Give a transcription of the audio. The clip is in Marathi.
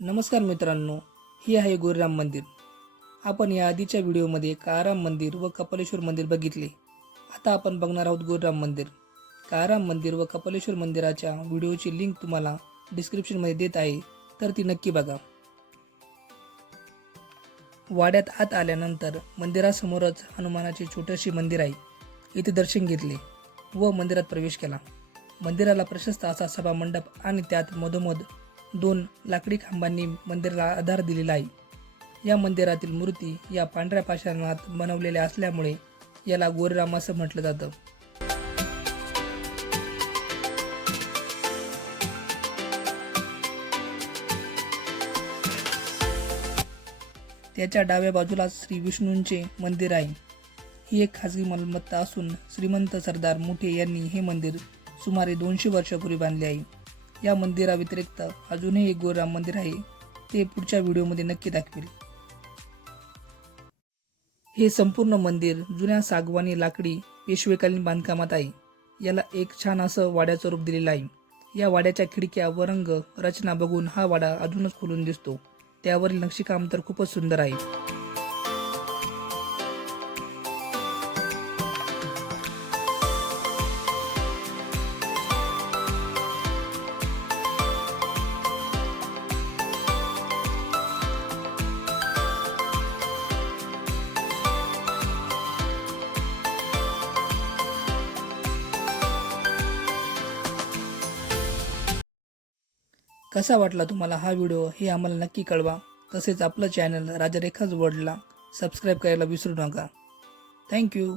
नमस्कार मित्रांनो, हे आहे गोरेराम मंदिर. आपण या आधीच्या व्हिडिओमध्ये काळाराम मंदिर व कपालेश्वर मंदिर बघितले. आता आपण बघणार आहोत गोरेराम मंदिर. काळाराम मंदिर व कपालेश्वर मंदिराच्या व्हिडिओची लिंक तुम्हाला डिस्क्रिप्शनमध्ये देत आहे, तर ती नक्की बघा. वाड्यात आत आल्यानंतर मंदिरासमोरच हनुमानाचे छोटेसे मंदिर आहे. इथे दर्शन घेतले व मंदिरात प्रवेश केला. मंदिराला प्रशस्त असा सभा मंडप आणि त्यात मधोमध 2 लाकडी खांबांनी मंदिराला आधार दिलेला आहे. या मंदिरातील मूर्ती या पांढऱ्या पाषाणात बनवलेल्या असल्यामुळे याला गोरेराम असं म्हटलं जातं. त्याच्या डाव्या बाजूला श्री विष्णूंचे मंदिर आहे. ही एक खाजगी मालमत्ता असून श्रीमंत सरदार मुठे यांनी हे मंदिर सुमारे 200 वर्षापूर्वी बांधले आहे. या मंदिराव्यतिरिक्त अजूनही एक गोरेराम मंदिर आहे, ते पुढच्या व्हिडिओमध्ये नक्की दाखवेल. हे संपूर्ण मंदिर जुन्या सागवानी लाकडी पेशवेकालीन बांधकामात आहे. याला एक छान असं वाड्याचं रूप दिलेलं आहे. या वाड्याच्या खिडक्या व रंग रचना बघून हा वाडा अजूनच खुलून दिसतो. त्यावरील नक्षीकाम तर खूपच सुंदर आहे. कसा वाटला तुम्हाला हा व्हिडिओ हे आम्हाला नक्की कळवा. तसेच आपलं चॅनल राजा रेखाज वर्ल्डला सबस्क्राईब करायला विसरू नका. थँक्यू.